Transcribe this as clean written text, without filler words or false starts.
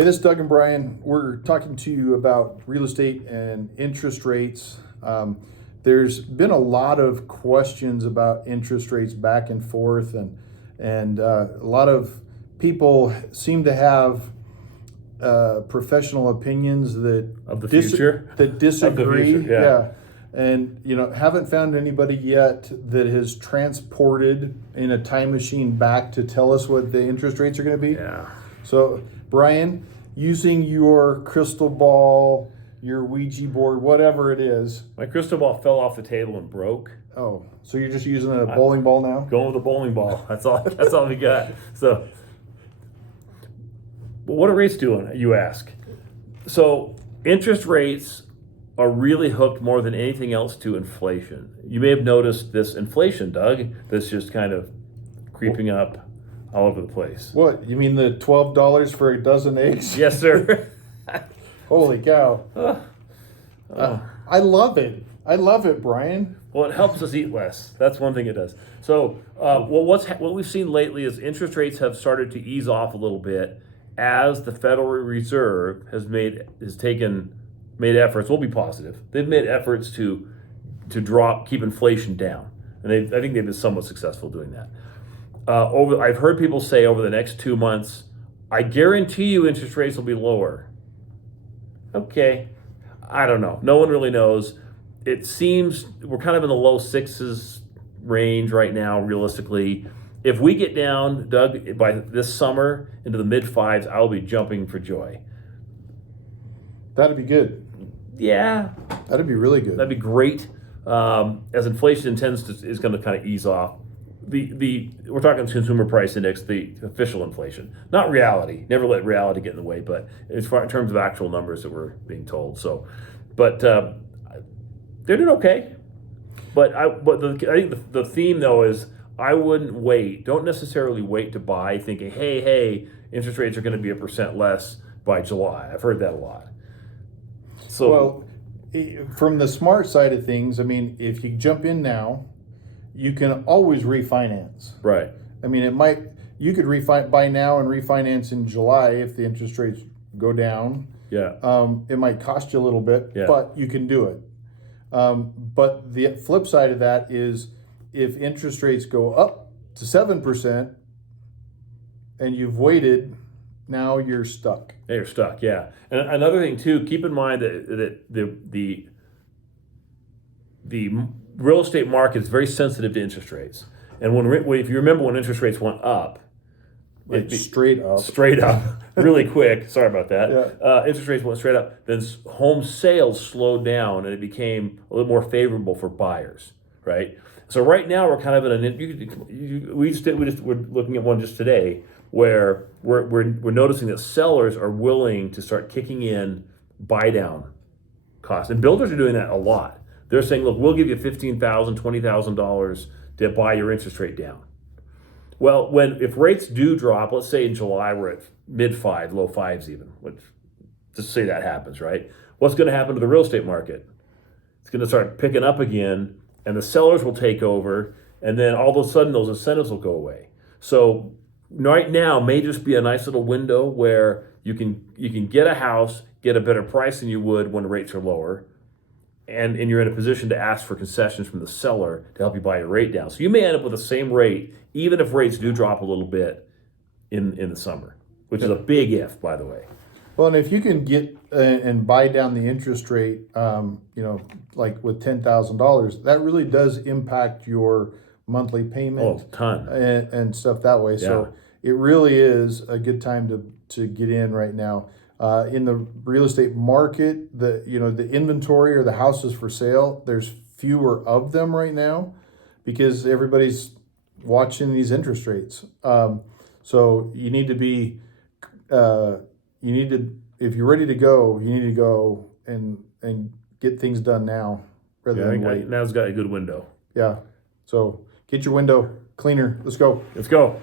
Hey, this is Doug and Brian. We're talking to you about real estate and interest rates. There's been a lot of questions about interest rates back and forth, and a lot of people seem to have professional opinions that Of the future? that disagree. Of the future, yeah. And haven't found anybody yet that has transported in a time machine back to tell us what the interest rates are going to be. Yeah. So, Brian, using your crystal ball, your Ouija board, whatever it is. My crystal ball fell off the table and broke. Oh, so you're just using a bowling ball now? Going with a bowling ball. That's all we got. So, but what are rates doing, you ask? So, interest rates are really hooked more than anything else to inflation. You may have noticed this inflation, Doug, that's just kind of creeping up all over the place. What? You mean the $12 for a dozen eggs? Yes, sir. Holy cow. I love it. I love it, Brian. Well, it helps us eat less. That's one thing it does. So, what we've seen lately is interest rates have started to ease off a little bit as the Federal Reserve has made efforts. We'll be positive. They've made efforts to keep inflation down, and I think they've been somewhat successful doing that. I've heard people say over the next 2 months, I guarantee you interest rates will be lower. Okay, I don't know. No one really knows. It seems we're kind of in the low sixes range right now, realistically. If we get down, Doug, by this summer into the mid fives, I'll be jumping for joy. That'd be good. Yeah, That'd be really good. that'd be great. As inflation is going to kind of ease off. We're talking consumer price index, the official inflation, not reality. Never let reality get in the way, but in terms of actual numbers that we're being told. So, but they're doing okay. But I think the theme though is I wouldn't wait. Don't necessarily wait to buy, thinking, hey, interest rates are going to be 1% less by July. I've heard that a lot. So, well, from the smart side of things, I mean, if you jump in now, you can always refinance. right. I mean, you could buy now and refinance in July if the interest rates go down. Yeah. It might cost you a little bit, Yeah. but you can do it. But the flip side of that is if interest rates go up to 7% and you've waited, now you're stuck. You're stuck, yeah. And another thing too, keep in mind that the real estate market is very sensitive to interest rates. And if you remember when interest rates went up, Straight up. really quick. Sorry about that. Yeah. Interest rates went straight up. Then home sales slowed down, and it became a little more favorable for buyers, right? So right now we're kind of in we're looking at one just today where we're noticing that sellers are willing to start kicking in buy down costs, and builders are doing that a lot. They're saying, look, we'll give you $15,000, $20,000 to buy your interest rate down. Well, if rates do drop, let's say in July we're at mid five, low fives even, which just say that happens, right? What's going to happen to the real estate market? It's going to start picking up again, and the sellers will take over, and then all of a sudden those incentives will go away. So right now may just be a nice little window where you can get a house, get a better price than you would when the rates are lower, and you're in a position to ask for concessions from the seller to help you buy your rate down. So you may end up with the same rate, even if rates do drop a little bit in the summer, which is a big if, by the way. Well, and if you can get and buy down the interest rate, like with $10,000, that really does impact your monthly payment. Oh, ton. And stuff that way. So it really is a good time to get in right now. In the real estate market, the inventory or the houses for sale, there's fewer of them right now because everybody's watching these interest rates. So you need to be, if you're ready to go, you need to go and get things done now rather than wait. Now's got a good window. Yeah. So get your window cleaner. Let's go. Let's go.